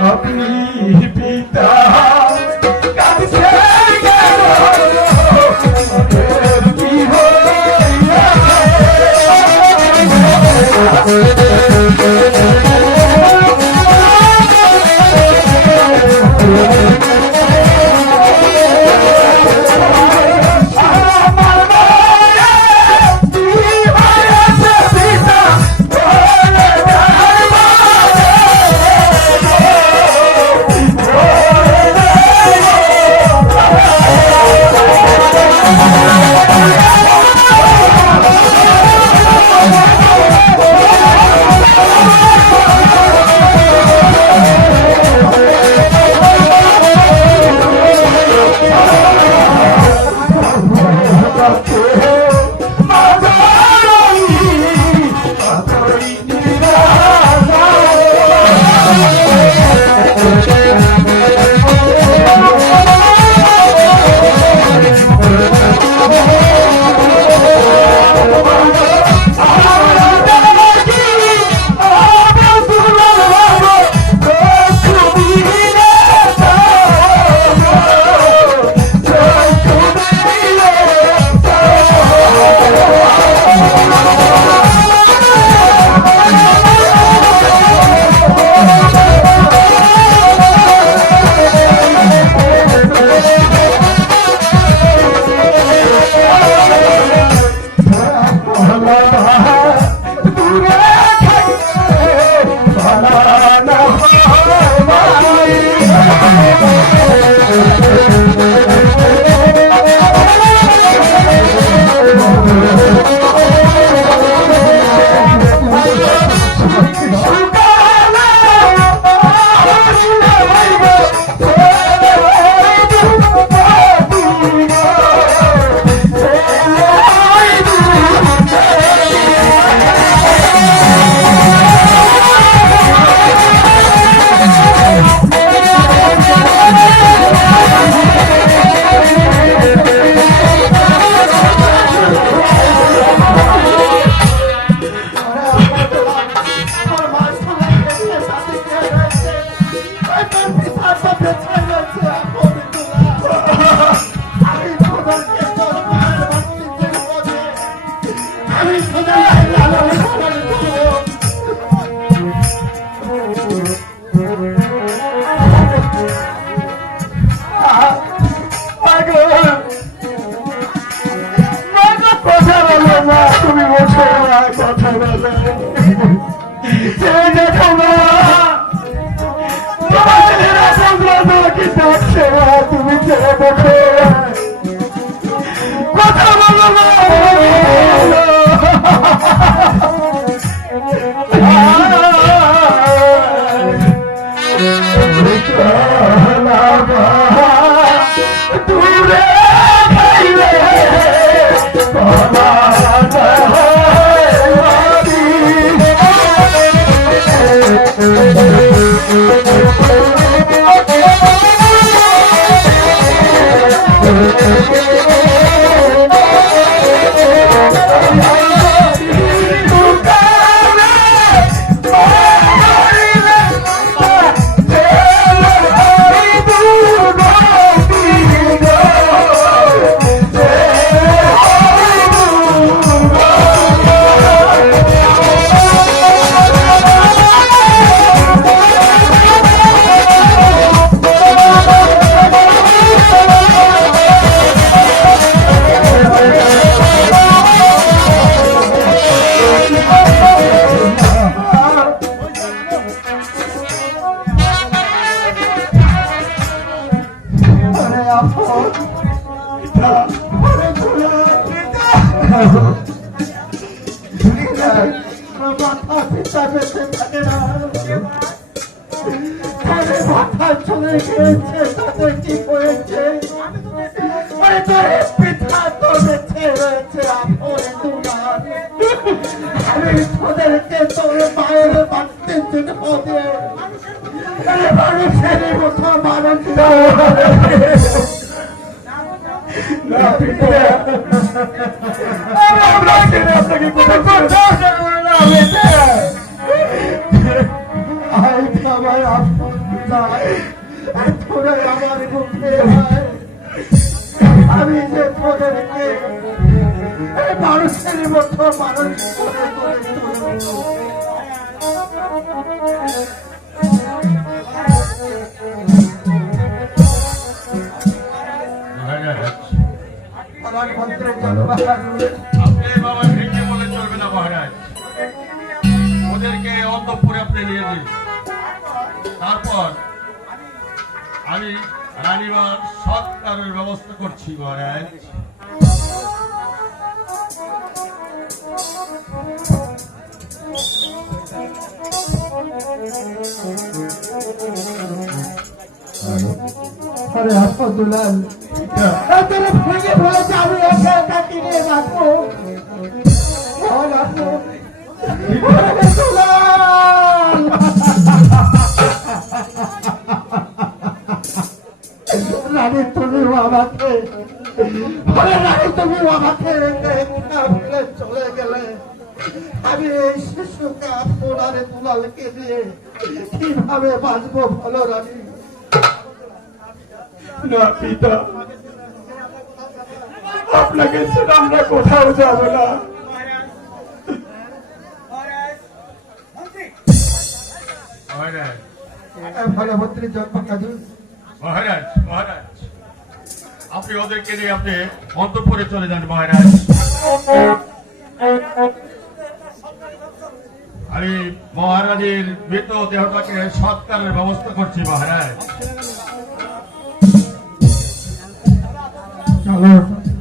আপনি পিতা কাঁদছে কেন? তুমি ছেলে চলে গিয়েছে তাদের কি হয়েছে আরে তোর পিতা তো বেঁচে রয়েছে আপন দুলাল আমি তোদেরকে তোর মায়ের বাড়তে দিন মানুষের মতো মানুষ না পিতা আমি আপনাকে আপনাকে আপনি বাবা ভেঙে বলে চলবে না মহারাজ। ওদেরকে অন্তপুরে আপনি নিয়ে দিন তারপর আমি রানীবার সৎকারের ব্যবস্থা করছি, মহারাজ। আরে আফাদুলাল তোরা ভেঙে বলেছে আমি একা তুমি আমাকে ওরে রানী তুমি চলে গেলে আমি এই শিশুকে আপনারে দুলালকে দিয়ে কীভাবে বাঁচবো ভালো রানী? না, পিতা। আপনাকে ছেড়ে আমরা কোথাও যাব না। মহারাজ। মহারাজ আপনি ওদেরকে নিয়ে আপনি অন্তপুরে চলে যান মহারাজ। আমি মহারাজের মৃত দেহটাকে সৎকারের ব্যবস্থা করছি মহারাজ।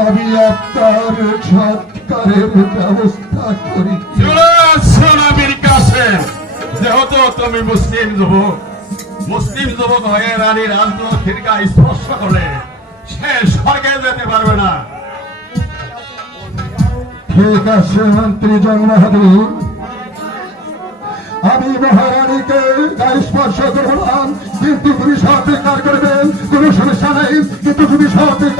আমি আপনার সৎকারের ব্যবস্থা করি। সোনাবির কাছে। যেহেতু তুমি মুসলিম যুবক মুসলিম যুবক হয়ে রানী রাজলক্ষ্মীর গায়ে স্পর্শ করলে সে স্বর্গে যেতে পারবে না। ঠিক আছে মন্ত্রী জন্মহাদুর। আমি মহারানীকে স্পর্শ করলাম কিন্তু তুমি সৎকার করবেন কোনো সমস্যা নেই কিন্তু তুমি করে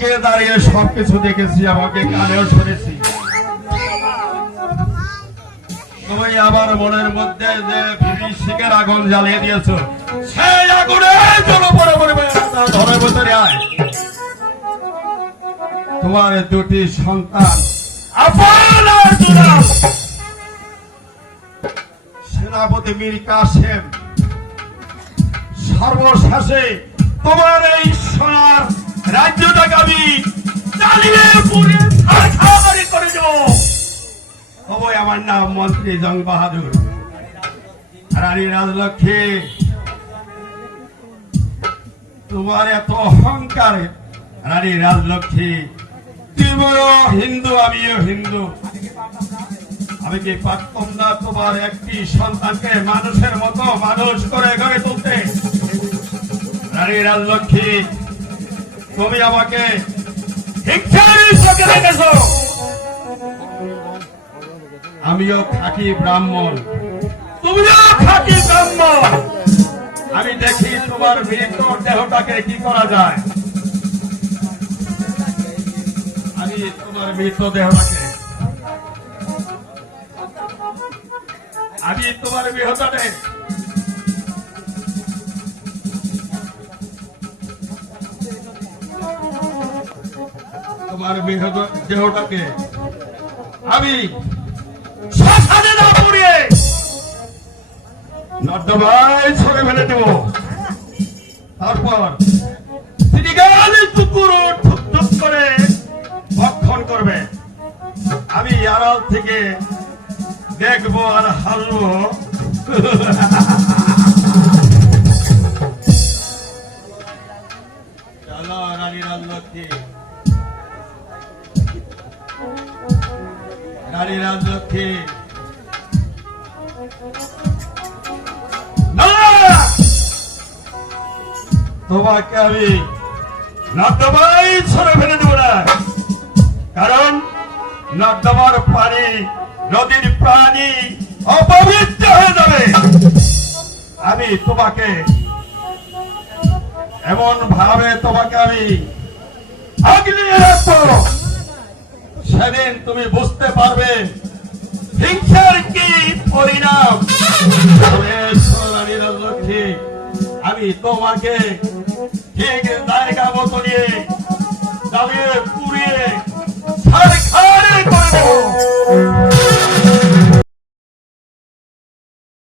থেকে দাঁড়িয়ে সবকিছু দেখেছি, আমাকে কানেও শুনেছি তুমি আমার মনের মধ্যে যে বিভীষিকের আগুন জ্বালিয়ে দিয়েছ, সেই আগুনে জল পরে ধরে ভিতরে আয় তোমার দুটি সন্তান। সেনাপতি মীর কাসেম, সর্বশেষে তোমার রাজ্যটাকে আমি চালিয়ে পুড়ে ছাড়খাড়ি করে দেবো। অবয় আমার নাম মন্ত্রী জং বাহাদুর। রানী রাজলক্ষ্মী, তোমার এত অহংকার। রানী রাজলক্ষ্মী তুমিও হিন্দু, আমিও হিন্দু। আমি কি পারতাম না তোমার একটি সন্তানকে মানুষের মতো মানুষ করে গড়ে তুলতে? রানী রাজলক্ষ্মী তুমি আমাকে আমিও খাকি ব্রাহ্মণ। তুমিও খাকি ব্রাহ্মণ। আমি দেখি তোমার মৃত দেহটাকে কি করা যায়। আমি তোমার মৃত দেহটাকে আমি তোমার মৃতটাকে তোমার দেহটাকে। আমি শ্মশানে না পুড়িয়ে নর্দমায় ছড়ে ফেলে দেব। তারপর তিনি গালি কুকুর ঠুক ঠুক করে ভক্ষণ করবে। আমি আড়াল থেকে দেখব আর হাসবো চলো রানী রাজলক্ষ্মী রানী রাজলক্ষ্মী তোমাকে আমি নর্দমাই ছড়ে ফেলে দেবো না। কারণ নর্দমার পানি নদীর প্রাণী অপবিত্র হয়ে যাবে। আমি তোমাকে এমন ভাবে তোমাকে আমি আগলিয়ে রাখব। সেদিন তুমি বুঝতে পারবে হিংসার কি পরিণাম। আমি তোমাকে ঠিক জায়গা মতো নিয়ে দাঁড়িয়ে পুড়িয়ে ছাড়